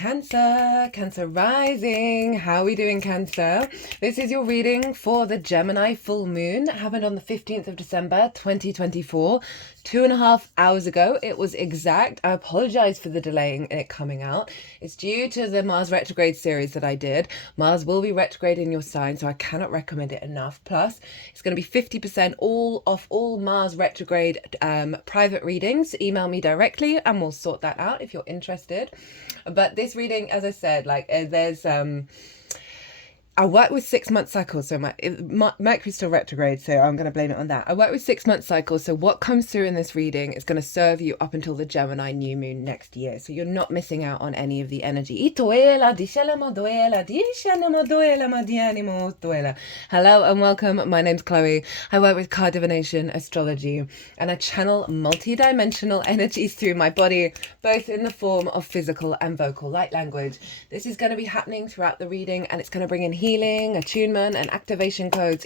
Cancer rising. How are we doing, Cancer? This is your reading for the Gemini full moon. It happened on the 15th of December, 2024. 2.5 hours ago. It was exact. I apologize for the delay in it coming out. It's due to the Mars retrograde series that I did. Mars will be retrograde in your sign, so I cannot recommend it enough. Plus, it's going to be 50% off all Mars retrograde private readings. Email me directly and we'll sort that out if you're interested. But this reading, as I said, I work with 6-month cycles, so Mercury's still retrograde, so I'm going to blame it on that. I work with 6-month cycles, so what comes through in this reading is going to serve you up until the Gemini new moon next year, so you're not missing out on any of the energy. Hello and welcome, my name's Chloe. I work with card divination, astrology, and I channel multi-dimensional energies through my body, both in the form of physical and vocal light language. This is going to be happening throughout the reading, and it's going to bring in healing, attunement, and activation codes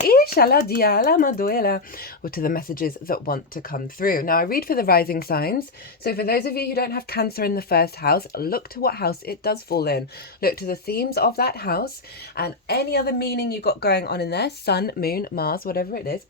or to the messages that want to come through. Now, I read for the rising signs. So for those of you who don't have Cancer in the first house, look to what house it does fall in. Look to the themes of that house and any other meaning you've got going on in there, Sun, Moon, Mars, whatever it is.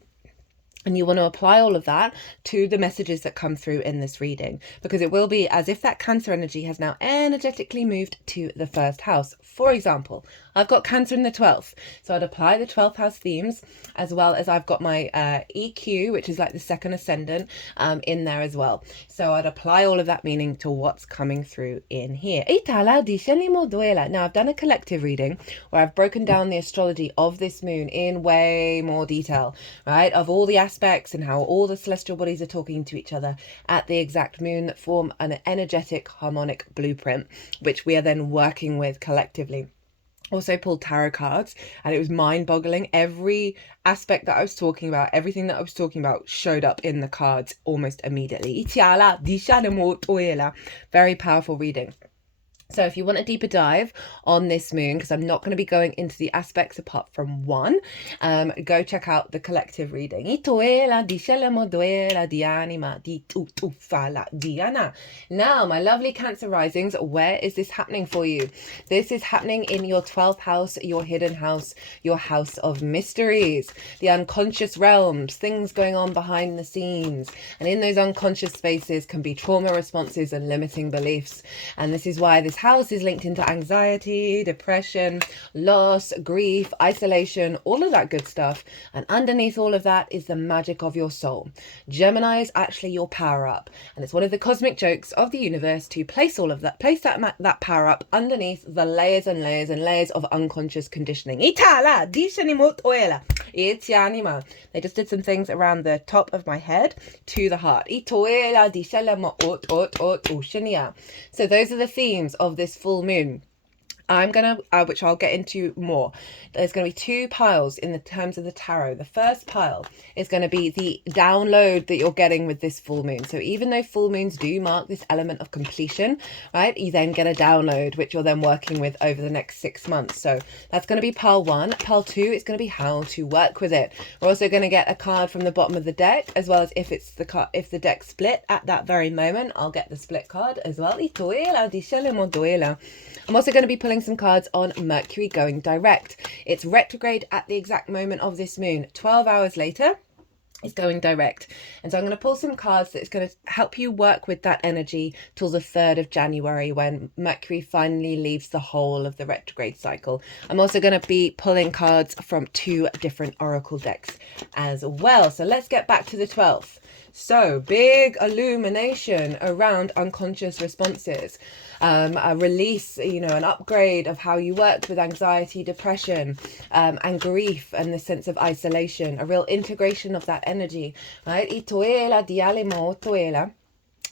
And you want to apply all of that to the messages that come through in this reading, because it will be as if that Cancer energy has now energetically moved to the first house. For example, I've got Cancer in the 12th, so I'd apply the 12th house themes, as well as I've got my EQ, which is like the second ascendant, in there as well. So I'd apply all of that meaning to what's coming through in here. Now, I've done a collective reading where I've broken down the astrology of this moon in way more detail, right, of all the aspects and how all the celestial bodies are talking to each other at the exact moon that form an energetic harmonic blueprint, which we are then working with collectively. Also pulled tarot cards, and it was mind-boggling. Every aspect that I was talking about, everything that I was talking about showed up in the cards almost immediately. Very powerful reading. So if you want a deeper dive on this moon, because I'm not going to be going into the aspects apart from one, go check out the collective reading. Now, my lovely Cancer risings, where is this happening for you? This is happening in your 12th house, your hidden house, your house of mysteries, the unconscious realms, things going on behind the scenes. And in those unconscious spaces can be trauma responses and limiting beliefs. And this is why this house is linked into anxiety, depression, loss, grief, isolation, all of that good stuff. And underneath all of that is the magic of your soul. Gemini is actually your power up, and it's one of the cosmic jokes of the universe to place all of that, that power up underneath the layers and layers and layers of unconscious conditioning. They just did some things around the top of my head to the heart. So those are the themes of this full moon. I'm gonna, which I'll get into more. There's going to be 2 piles in the terms of the tarot. The first pile is going to be the download that you're getting with this full moon. So even though full moons do mark this element of completion, right, you then get a download, which you're then working with over the next 6 months. So that's going to be pile 1. Pile 2 is going to be how to work with it. We're also going to get a card from the bottom of the deck, as well as if the deck split at that very moment, I'll get the split card as well. I'm also going to be pulling some cards on Mercury going direct. It's retrograde at the exact moment of this moon. 12 hours later, it's going direct. And so I'm going to pull some cards that's going to help you work with that energy till the 3rd of January when Mercury finally leaves the whole of the retrograde cycle. I'm also going to be pulling cards from 2 different oracle decks as well. So let's get back to the 12th. So big illumination around unconscious responses, a release, an upgrade of how you work with anxiety, depression, and grief, and the sense of isolation, a real integration of that energy, right?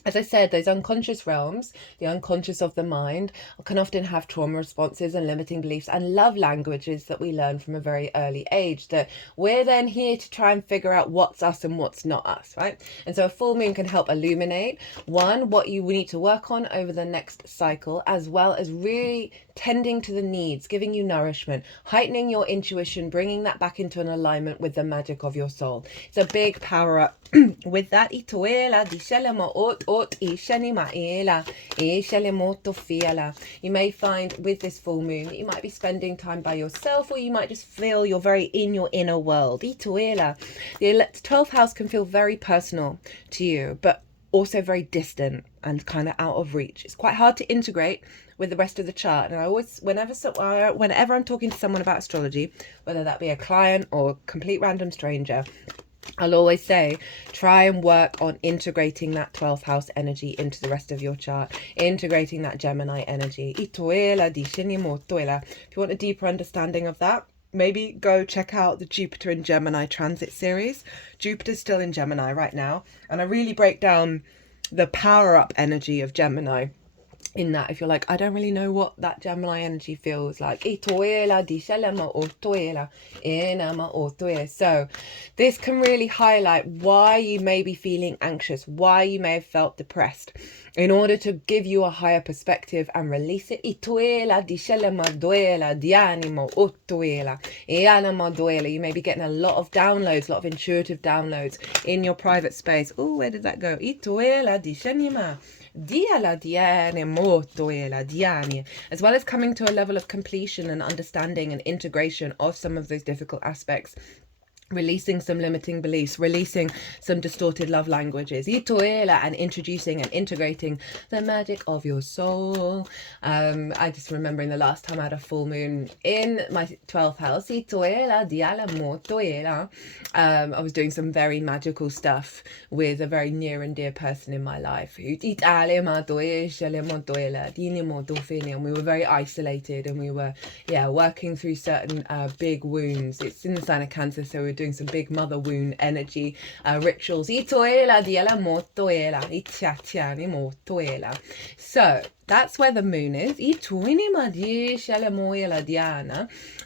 As I said, those unconscious realms, the unconscious of the mind, can often have trauma responses and limiting beliefs and love languages that we learn from a very early age, that we're then here to try and figure out what's us and what's not us, right? And so a full moon can help illuminate, one, what you need to work on over the next cycle, as well as really tending to the needs, giving you nourishment, heightening your intuition, bringing that back into an alignment with the magic of your soul. It's a big power up with that. ot ishani maela, ishele moto fiala. You may find with this full moon that you might be spending time by yourself, or you might just feel you're very in your inner world. Ituela. The 12th house can feel very personal to you, but also very distant and kind of out of reach. It's quite hard to integrate with the rest of the chart. And I always, whenever I'm talking to someone about astrology, whether that be a client or a complete random stranger, I'll always say, try and work on integrating that 12th house energy into the rest of your chart, integrating that Gemini energy. If you want a deeper understanding of that, maybe go check out the Jupiter in Gemini transit series. Jupiter's still in Gemini right now, and I really break down the power up energy of Gemini. In that, if you're like, I don't really know what that Gemini energy feels like. So this can really highlight why you may be feeling anxious, why you may have felt depressed, in order to give you a higher perspective and release it. You may be getting a lot of downloads, a lot of intuitive downloads in your private space. Oh, where did that go? As well as coming to a level of completion and understanding and integration of some of those difficult aspects, releasing some limiting beliefs, releasing some distorted love languages, and introducing and integrating the magic of your soul. I just remembering the last time I had a full moon in my 12th house. I was doing some very magical stuff with a very near and dear person in my life. And we were very isolated, and we were working through certain big wounds. It's in the sign of Cancer, so we're doing some big mother wound energy rituals. So that's where the moon is.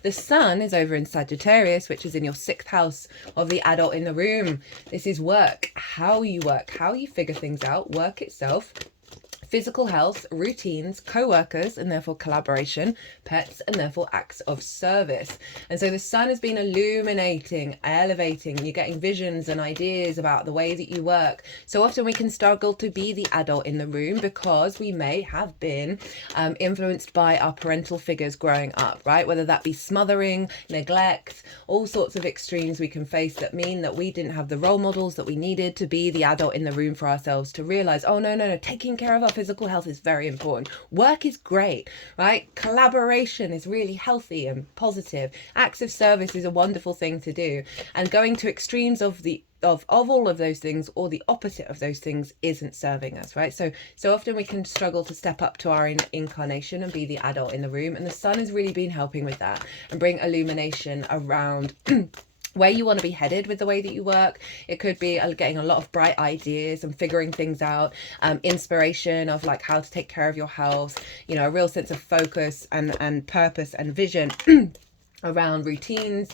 The sun is over in Sagittarius, which is in your 6th house of the adult in the room. This is work, how you figure things out, work itself, physical health, routines, co-workers, and therefore collaboration, pets, and therefore acts of service. And so the sun has been illuminating, elevating. You're getting visions and ideas about the way that you work. So often we can struggle to be the adult in the room because we may have been influenced by our parental figures growing up, right? Whether that be smothering, neglect, all sorts of extremes we can face that mean that we didn't have the role models that we needed to be the adult in the room for ourselves, to realize, oh no, taking care of our physical health is very important. Work is great, right? Collaboration is really healthy and positive. Acts of service is a wonderful thing to do. And going to extremes of all of those things, or the opposite of those things, isn't serving us, right? So often we can struggle to step up to our incarnation and be the adult in the room. And the sun has really been helping with that and bring illumination around where you want to be headed with the way that you work. It could be getting a lot of bright ideas and figuring things out, inspiration of like how to take care of your health, a real sense of focus and purpose and vision around routines.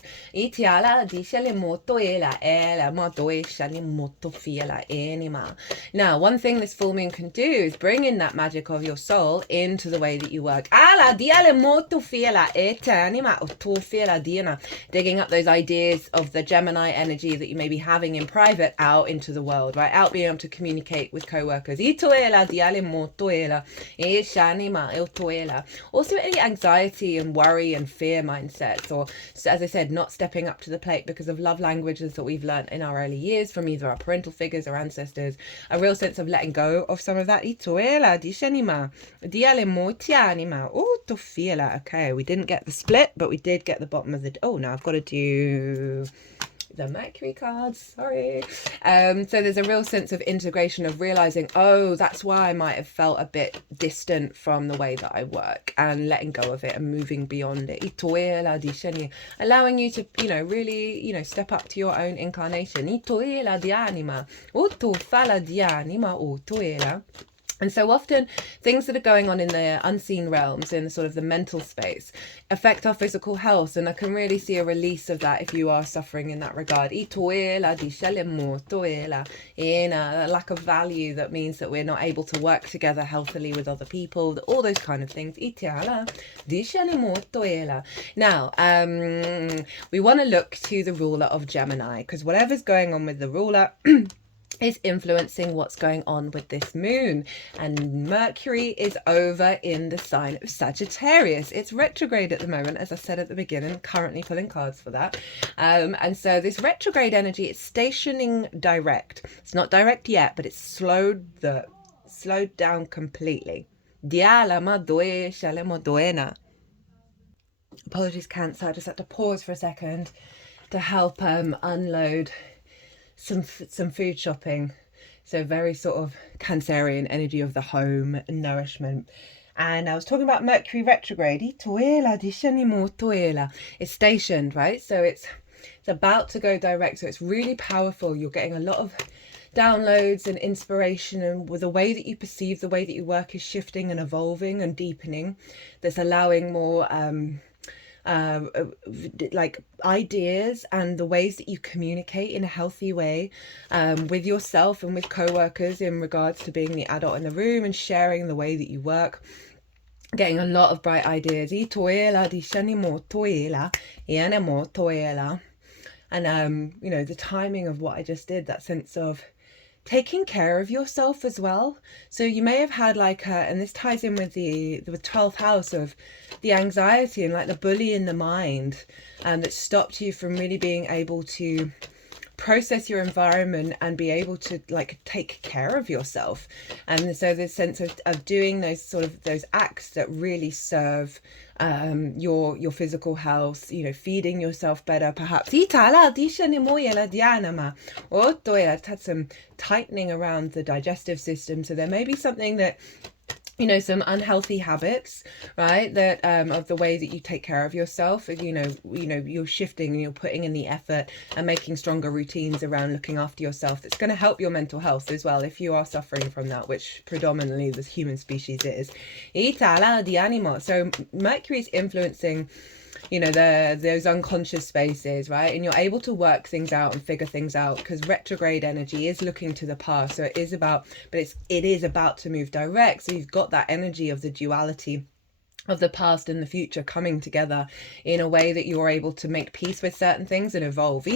Now, one thing this full moon can do is bring in that magic of your soul into the way that you work. Digging up those ideas of the Gemini energy that you may be having in private out into the world, right? Out being able to communicate with co-workers. Also any anxiety and worry and fear mindset, or, as I said, not stepping up to the plate because of love languages that we've learned in our early years from either our parental figures or ancestors. A real sense of letting go of some of that. Okay, we didn't get the split, but we did get the bottom of the... Oh, now I've got to do the Mercury cards, sorry. So there's a real sense of integration of realizing, oh, that's why I might have felt a bit distant from the way that I work, and letting go of it and moving beyond it. Allowing you to, really, step up to your own incarnation. And so often things that are going on in the unseen realms, in sort of the mental space, affect our physical health. And I can really see a release of that if you are suffering in that regard. A lack of value that means that we're not able to work together healthily with other people, all those kind of things. Now, we want to look to the ruler of Gemini, because whatever's going on with the ruler is influencing what's going on with this moon. And Mercury is over in the sign of Sagittarius. It's retrograde at the moment, as I said at the beginning, currently pulling cards for that. And so this retrograde energy is stationing direct. It's not direct yet, but it's slowed down completely. Apologies, Cancer. I just had to pause for a second to help unload some food shopping. So very sort of Cancerian energy of the home and nourishment. And I was talking about Mercury retrograde. It's stationed, right? So it's about to go direct. So it's really powerful. You're getting a lot of downloads and inspiration, and with the way that you perceive, the way that you work is shifting and evolving and deepening. That's allowing more like ideas and the ways that you communicate in a healthy way with yourself and with co-workers in regards to being the adult in the room and sharing the way that you work. Getting a lot of bright ideas. And you know, the timing of what I just did, that sense of taking care of yourself as well. So you may have had like and this ties in with the 12th house of the anxiety and like the bully in the mind that stopped you from really being able to process your environment and be able to like take care of yourself. And so this sense of doing those acts that really serve your physical health, you know, feeding yourself better, perhaps. It had some tightening around the digestive system. So there may be something that, you know, some unhealthy habits, right, that of the way that you take care of yourself. You know you're shifting and you're putting in the effort and making stronger routines around looking after yourself. That's going to help your mental health as well if you are suffering from that, which predominantly the human species is. So Mercury is influencing, you know, those unconscious spaces, right? And you're able to work things out and figure things out, because retrograde energy is looking to the past. So it is about to move direct. So you've got that energy of the duality of the past and the future coming together in a way that you're able to make peace with certain things and evolve. Now,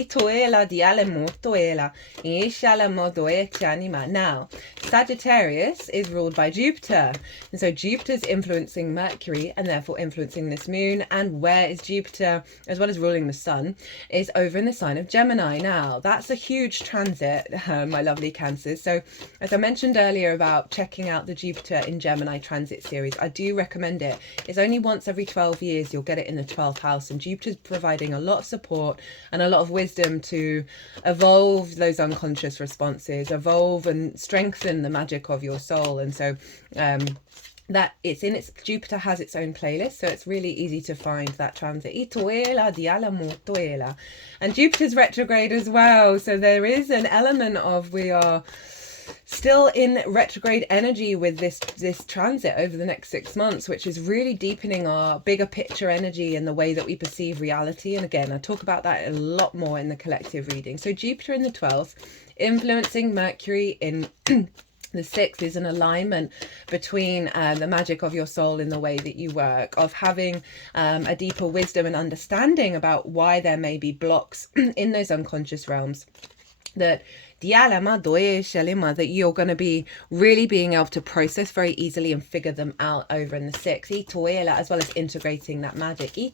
Sagittarius is ruled by Jupiter, and so Jupiter's influencing Mercury and therefore influencing this moon. And where is Jupiter, as well as ruling the sun, is over in the sign of Gemini. Now, that's a huge transit, my lovely Cancers. So as I mentioned earlier about checking out the Jupiter in Gemini transit series, I do recommend it. It's only once every 12 years you'll get it in the 12th house, and Jupiter's providing a lot of support and a lot of wisdom to evolve those unconscious responses, evolve and strengthen the magic of your soul. And so that Jupiter has its own playlist, so it's really easy to find that transit. And Jupiter's retrograde as well, so there is an element of we are still in retrograde energy with this transit over the next 6 months, which is really deepening our bigger picture energy and the way that we perceive reality. And again, I talk about that a lot more in the collective reading. So Jupiter in the 12th, influencing Mercury in the 6th, is an alignment between the magic of your soul in the way that you work, of having a deeper wisdom and understanding about why there may be blocks in those unconscious realms that you're going to be really being able to process very easily and figure them out over in the 6th, as well as integrating that magic. Now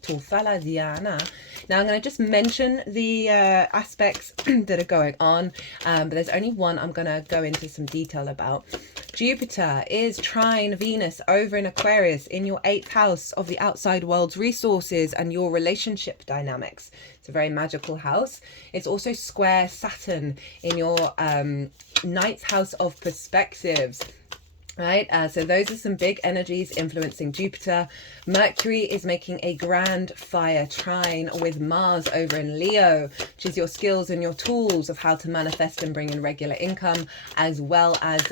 I'm going to just mention the aspects that are going on, but there's only one I'm going to go into some detail about. Jupiter is trine Venus over in Aquarius in your 8th house of the outside world's resources and your relationship dynamics. It's a very magical house. It's also square Saturn in your 9th house of perspectives. Right, so those are some big energies influencing Jupiter. Mercury is making a grand fire trine with Mars over in Leo, which is your skills and your tools of how to manifest and bring in regular income, as well as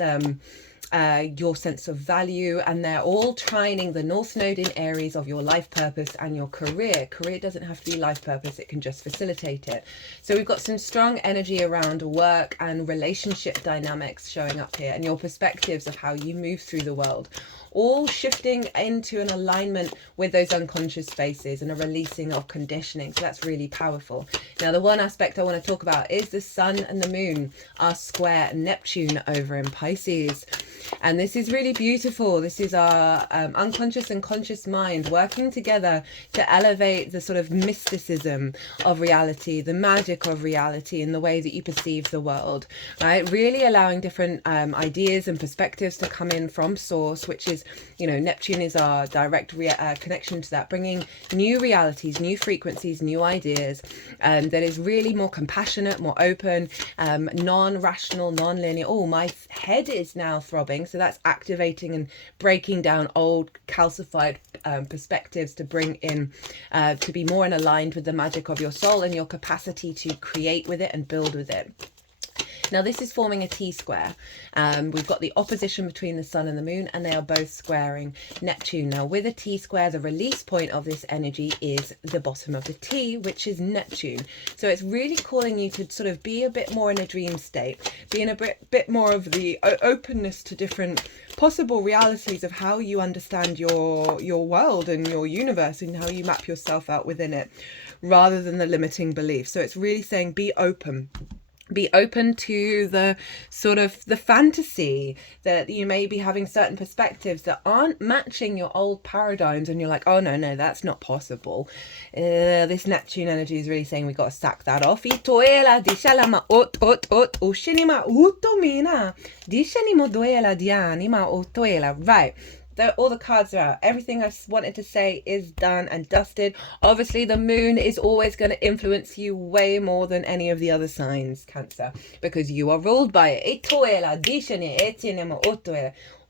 your sense of value, and they're all trining the North Node in Aries of your life purpose and your career. Career doesn't have to be life purpose, it can just facilitate it. So we've got some strong energy around work and relationship dynamics showing up here, and your perspectives of how you move through the world, all shifting into an alignment with those unconscious spaces and a releasing of conditioning. So that's really powerful. Now, the one aspect I want to talk about is the sun and the moon are square Neptune over in Pisces. And this is really beautiful. This is our unconscious and conscious mind working together to elevate the sort of mysticism of reality, the magic of reality in the way that you perceive the world, right? Really allowing different ideas and perspectives to come in from source, which is, you know, Neptune is our direct connection to that, bringing new realities, new frequencies, new ideas, that is really more compassionate, more open, non-rational, non-linear. Oh, my head is now throbbing. So that's activating and breaking down old calcified perspectives to bring in, to be more in aligned with the magic of your soul and your capacity to create with it and build with it. Now, this is forming a T-square. We've got the opposition between the sun and the moon, and they are both squaring Neptune. Now, with a T-square, the release point of this energy is the bottom of the T, which is Neptune. So it's really calling you to sort of be a bit more in a dream state, be in a bit more of the openness to different possible realities of how you understand your world and your universe and how you map yourself out within it, rather than the limiting beliefs. So it's really saying be open. Be open to the sort of the fantasy that you may be having certain perspectives that aren't matching your old paradigms, and you're like, oh no, that's not possible. This Neptune energy is really saying we got to sack that off. Right. All the cards are out. Everything I wanted to say is done and dusted. Obviously, the moon is always going to influence you way more than any of the other signs, Cancer, because you are ruled by it.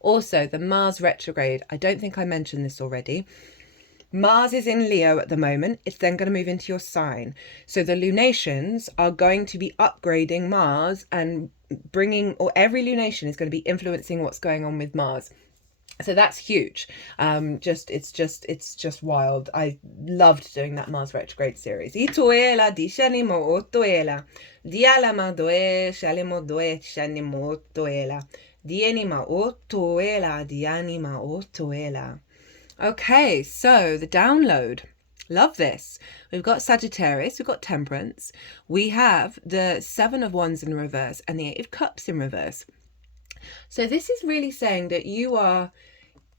Also, the Mars retrograde. I don't think I mentioned this already. Mars is in Leo at the moment. It's then going to move into your sign. So the lunations are going to be upgrading Mars and bringing, or every lunation is going to be influencing what's going on with Mars. So that's huge. It's just wild. I loved doing that Mars retrograde series. Okay, so the download. Love this. We've got Sagittarius, we've got Temperance. We have the Seven of Wands in reverse and the Eight of Cups in reverse. So this is really saying that you are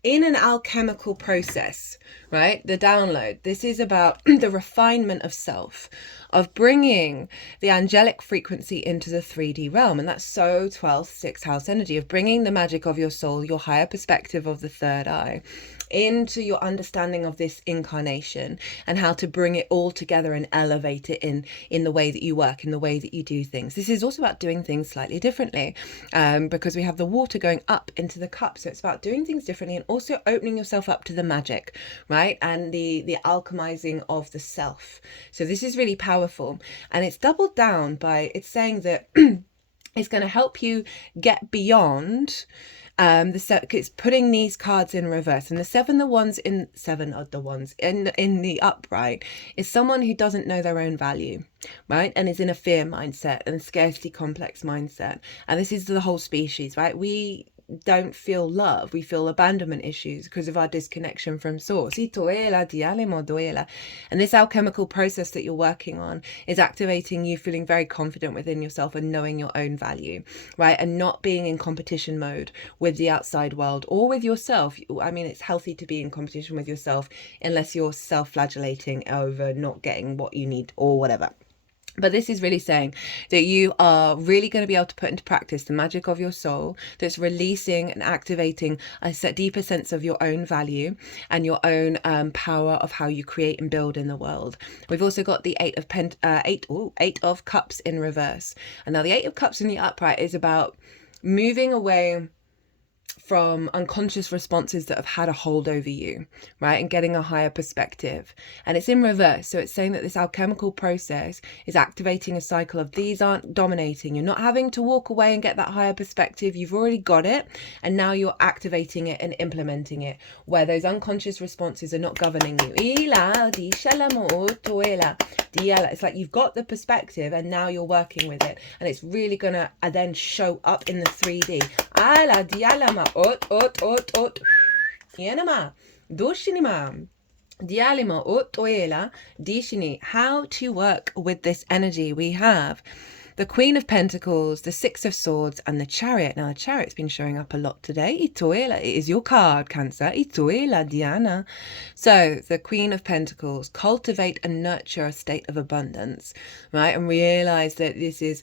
in an alchemical process, right? The download. This is about the refinement of self, of bringing the angelic frequency into the 3D realm. And that's so 12th, 6th house energy of bringing the magic of your soul, your higher perspective of the third eye, into your understanding of this incarnation and how to bring it all together and elevate it in the way that you work, in the way that you do things. This is also about doing things slightly differently, because we have the water going up into the cup. So it's about doing things differently and also opening yourself up to the magic, right? And the alchemizing of the self. So this is really powerful. And it's doubled down by, it's saying that it's going to help you get beyond it's putting these cards in reverse, and the seven of wands in the upright is someone who doesn't know their own value, right, and is in a fear mindset and a scarcity complex mindset. And this is the whole species, right? We don't feel love, we feel abandonment issues because of our disconnection from source. And this alchemical process that you're working on is activating you feeling very confident within yourself and knowing your own value, right, and not being in competition mode with the outside world or with yourself. I mean, it's healthy to be in competition with yourself unless you're self-flagellating over not getting what you need or whatever. But this is really saying that you are really going to be able to put into practice the magic of your soul, that's releasing and activating a deeper sense of your own value and your own power of how you create and build in the world. We've also got the Eight of Cups in reverse. And now the Eight of Cups in the upright is about moving away from unconscious responses that have had a hold over you, right? And getting a higher perspective. And it's in reverse. So it's saying that this alchemical process is activating a cycle of these aren't dominating. You're not having to walk away and get that higher perspective. You've already got it. And now you're activating it and implementing it, where those unconscious responses are not governing you. It's like you've got the perspective and now you're working with it. And it's really going to then show up in the 3D. Ot Yenama Doshinima Dialima Otoela Dishini. How to work with this energy. We have the Queen of Pentacles, the Six of Swords, and the Chariot. Now, the Chariot's been showing up a lot today. Itoela, it is your card, Cancer. Itoela, Diana. So, the Queen of Pentacles, cultivate and nurture a state of abundance, right? And realize that this is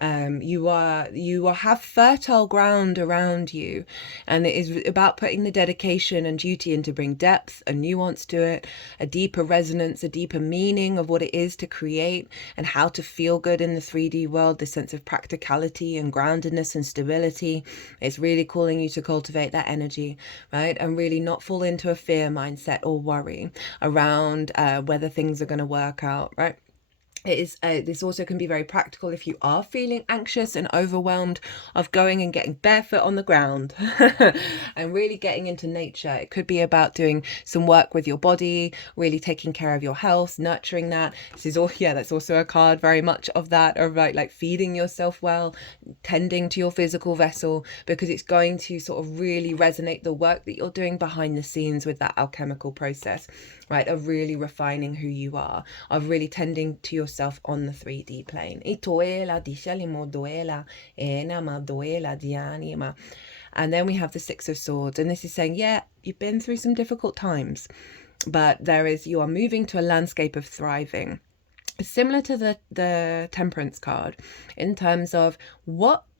you have fertile ground around you, and it is about putting the dedication and duty in to bring depth, a nuance to it, a deeper resonance, a deeper meaning of what it is to create and how to feel good in the 3D world, this sense of practicality and groundedness and stability. It's really calling you to cultivate that energy, right? And really not fall into a fear mindset or worry around whether things are going to work out, right? It is this also can be very practical if you are feeling anxious and overwhelmed, of going and getting barefoot on the ground and really getting into nature. It could be about doing some work with your body, really taking care of your health, nurturing that. This is all, yeah, that's also a card very much of that, of like feeding yourself well, tending to your physical vessel, because it's going to sort of really resonate the work that you're doing behind the scenes with that alchemical process, right? Of really refining who you are, of really tending to yourself on the 3D plane. And then we have the Six of Swords, and this is saying, yeah, you've been through some difficult times, but you are moving to a landscape of thriving. Similar to the Temperance card, in terms of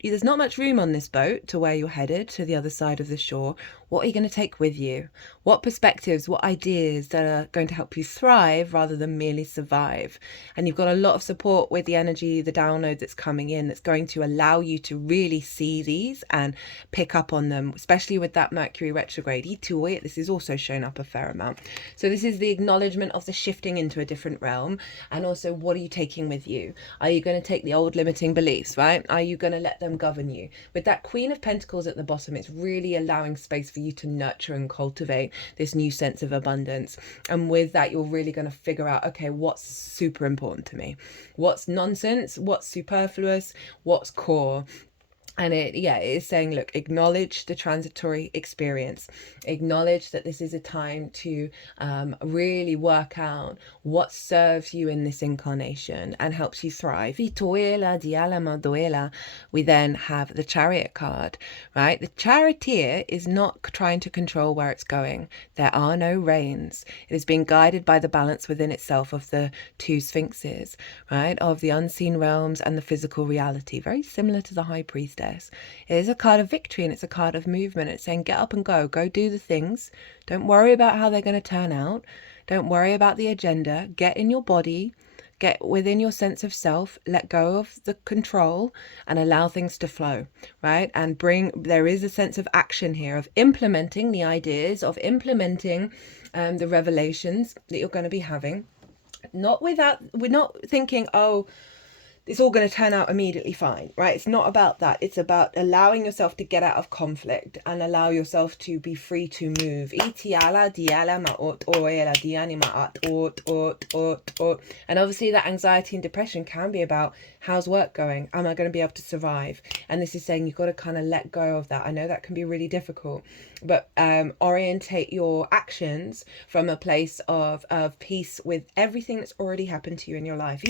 there's not much room on this boat to where you're headed, to the other side of the shore. What are you going to take with you? What perspectives, what ideas that are going to help you thrive rather than merely survive? And you've got a lot of support with the energy, the download that's coming in, that's going to allow you to really see these and pick up on them, especially with that Mercury retrograde. This is also shown up a fair amount. So this is the acknowledgement of the shifting into a different realm. And also, what are you taking with you? Are you going to take the old limiting beliefs, right? Are you going to let them govern you? With that Queen of Pentacles at the bottom, it's really allowing space for you to nurture and cultivate this new sense of abundance. And with that, you're really going to figure out, okay, what's super important to me? What's nonsense? What's superfluous? What's core? And it is saying, look, acknowledge the transitory experience. Acknowledge that this is a time to really work out what serves you in this incarnation and helps you thrive. We then have the Chariot card, right? The charioteer is not trying to control where it's going. There are no reins. It is being guided by the balance within itself of the two sphinxes, right? Of the unseen realms and the physical reality. Very similar to the High Priestess. It is a card of victory, and it's a card of movement. It's saying get up and go do the things. Don't worry about how they're going to turn out. Don't worry about the agenda. Get in your body, get within your sense of self, let go of the control and allow things to flow, right? And there is a sense of action here, of implementing the ideas, of implementing the revelations that you're going to be having. We're not thinking, oh, it's all going to turn out immediately fine, right? It's not about that. It's about allowing yourself to get out of conflict and allow yourself to be free to move. And obviously that anxiety and depression can be about, how's work going? Am I going to be able to survive? And this is saying you've got to kind of let go of that. I know that can be really difficult, but orientate your actions from a place of peace with everything that's already happened to you in your life.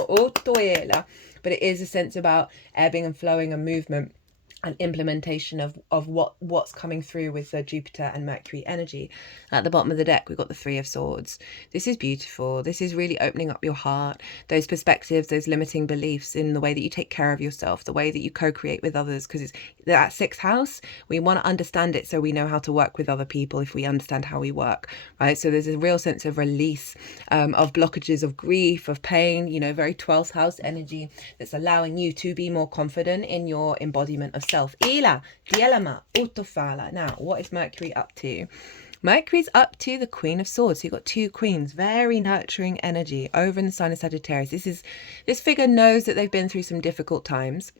But it is a sense about ebbing and flowing and movement and implementation of what's coming through with the Jupiter and Mercury energy. At the bottom of the deck, we've got the Three of Swords. This is beautiful. This is really opening up your heart, those perspectives, those limiting beliefs in the way that you take care of yourself, the way that you co-create with others, because it's that sixth house. We want to understand it so we know how to work with other people if we understand how we work, right? So there's a real sense of release of blockages, of grief, of pain, very 12th house energy that's allowing you to be more confident in your embodiment of yourself. Ila, dielama, utofala. Now, what is Mercury up to? Mercury's up to the Queen of Swords. So you've got two queens, very nurturing energy over in the sign of Sagittarius. This figure knows that they've been through some difficult times,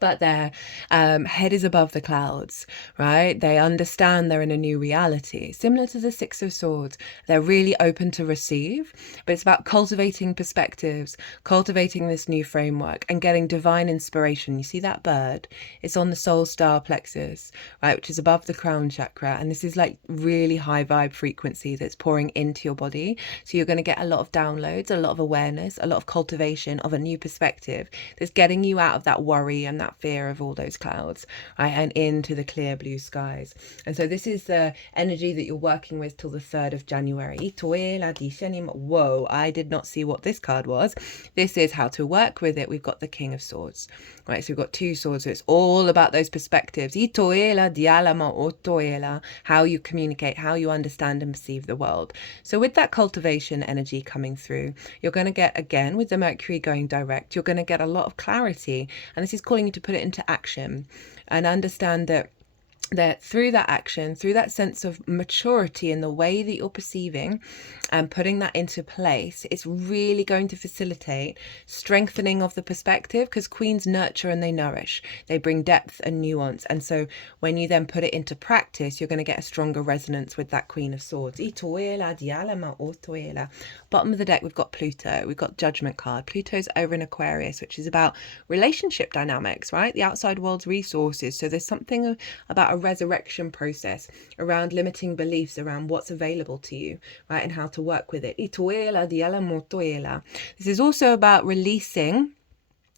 but their head is above the clouds, right? They understand they're in a new reality. Similar to the Six of Swords, they're really open to receive, but it's about cultivating perspectives, cultivating this new framework and getting divine inspiration. You see that bird? It's on the soul star plexus, right? Which is above the crown chakra. And this is like really high vibe frequency that's pouring into your body. So you're going to get a lot of downloads, a lot of awareness, a lot of cultivation of a new perspective that's getting you out of that worry and that fear of all those clouds, right, and into the clear blue skies. And so this is the energy that you're working with till the 3rd of January. Whoa, I did not see what this card was. This is how to work with it. We've got the King of Swords, right? So we've got two swords. So it's all about those perspectives. How you communicate, how you understand and perceive the world. So with that cultivation energy coming through, you're going to get, again, with the Mercury going direct, you're going to get a lot of clarity. And this is calling you to put it into action and understand that through that action, through that sense of maturity in the way that you're perceiving and putting that into place, it's really going to facilitate strengthening of the perspective, because queens nurture and they nourish. They bring depth and nuance. And so when you then put it into practice, you're going to get a stronger resonance with that Queen of Swords. Bottom of the deck, we've got Pluto. We've got Judgment card. Pluto's over in Aquarius, which is about relationship dynamics, right? The outside world's resources. So there's something about a resurrection process around limiting beliefs around what's available to you, right, and how to work with it. This is also about releasing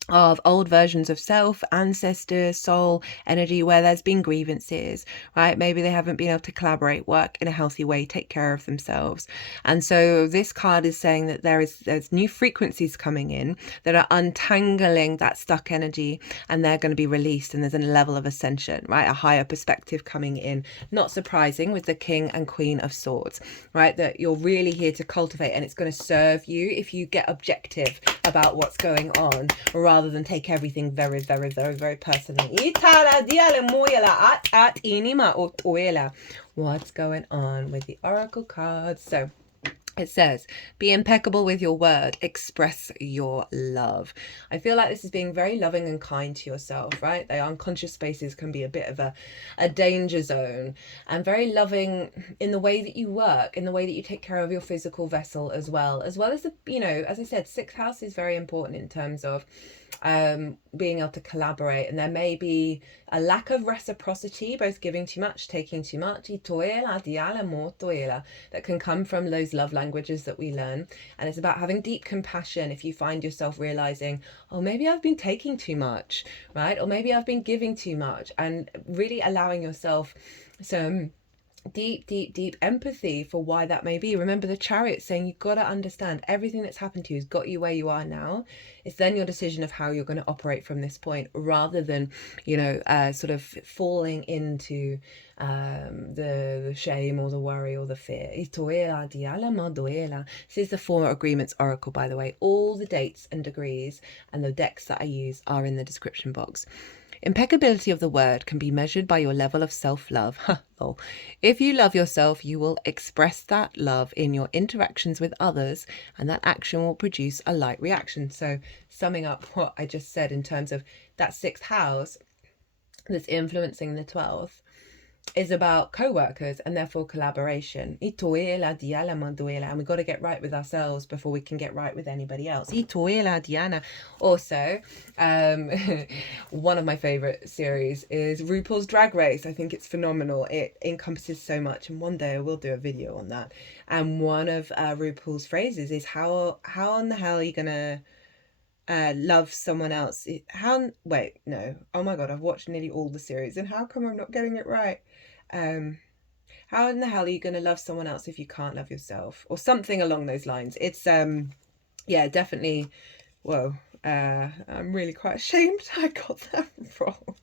of old versions of self, ancestors, soul, energy, where there's been grievances, right? Maybe they haven't been able to collaborate, work in a healthy way, take care of themselves. And so this card is saying that there's new frequencies coming in that are untangling that stuck energy, and they're going to be released, and there's a level of ascension, right? A higher perspective coming in. Not surprising with the King and Queen of Swords, right? That you're really here to cultivate, and it's going to serve you if you get objective about what's going on, rather than take everything very, very, very, very personally. What's going on with the oracle cards? So it says, be impeccable with your word, express your love. I feel like this is being very loving and kind to yourself, right? The unconscious spaces can be a bit of a danger zone, and very loving in the way that you work, in the way that you take care of your physical vessel as well as the, as I said, 6th house is very important in terms of being able to collaborate, and there may be a lack of reciprocity, both giving too much, taking too much, that can come from those love languages that we learn. And it's about having deep compassion if you find yourself realizing, oh, maybe I've been taking too much, right? Or maybe I've been giving too much, and really allowing yourself some deep empathy for why that may be. Remember the Chariot saying you've got to understand everything that's happened to you has got you where you are now. It's then your decision of how you're going to operate from this point, rather than sort of falling into the shame or the worry or the fear. This is the 4 Agreements Oracle, by the way. All the dates and degrees and the decks that I use are in the description box. Impeccability of the word can be measured by your level of self-love. If you love yourself, you will express that love in your interactions with others, and that action will produce a like reaction. So summing up what I just said in terms of that 6th house that's influencing the 12th, is about co-workers and therefore collaboration. And we've got to get right with ourselves before we can get right with anybody else. Also, one of my favorite series is RuPaul's Drag Race. I think it's phenomenal. It encompasses so much, and one day I will do a video on that. And one of RuPaul's phrases is, how in the hell are you gonna love someone else? Oh my god, I've watched nearly all the series, and how come I'm not getting it right? How in the hell are you going to love someone else if you can't love yourself, or something along those lines? It's definitely, I'm really quite ashamed I got that wrong.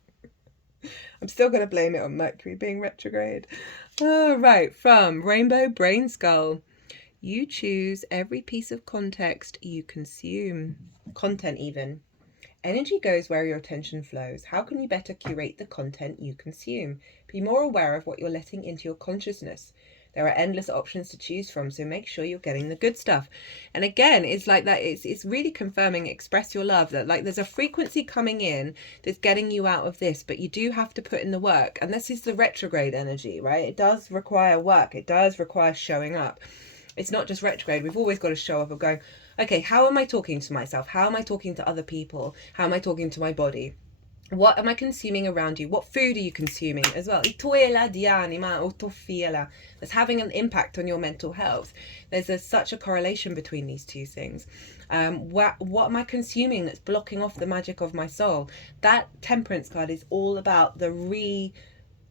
I'm still going to blame it on Mercury being retrograde. Right, from Rainbow Brainskull. You choose every piece of context you consume, content even, Energy goes where your attention flows. How can you better curate the content you consume? Be more aware of what you're letting into your consciousness. There are endless options to choose from, so make sure you're getting the good stuff. And again, it's like that. It's really confirming, express your love, that like there's a frequency coming in that's getting you out of this, but you do have to put in the work. And this is the retrograde energy, right? It does require work. It does require showing up. It's not just retrograde. We've always got to show up and go, okay, how am I talking to myself? How am I talking to other people? How am I talking to my body? What am I consuming around you? What food are you consuming as well? That's having an impact on your mental health. There's such a correlation between these two things. What am I consuming that's blocking off the magic of my soul? That Temperance card is all about the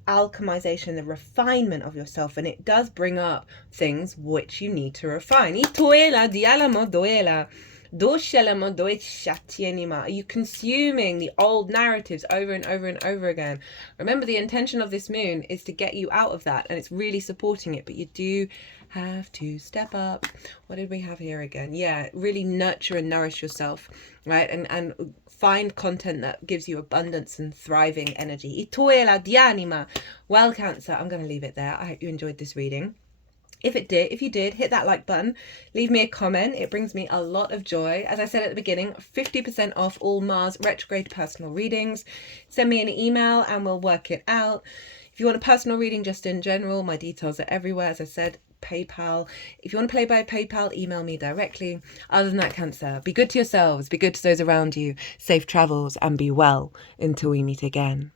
alchemization, the refinement of yourself, and it does bring up things which you need to refine. Are you consuming the old narratives over and over and over again? Remember, the intention of this moon is to get you out of that, and it's really supporting it, but you do have to step up. What did we have here again? Yeah, really nurture and nourish yourself, right? And find content that gives you abundance and thriving energy. Well, Cancer, I'm going to leave it there. I hope you enjoyed this reading. If you did, hit that like button, leave me a comment. It brings me a lot of joy. As I said at the beginning, 50% off all Mars retrograde personal readings. Send me an email and we'll work it out. If you want a personal reading just in general, my details are everywhere. As I said, PayPal. If you want to play by PayPal, email me directly. Other than that, Cancer, be good to yourselves, be good to those around you. Safe travels and be well until we meet again.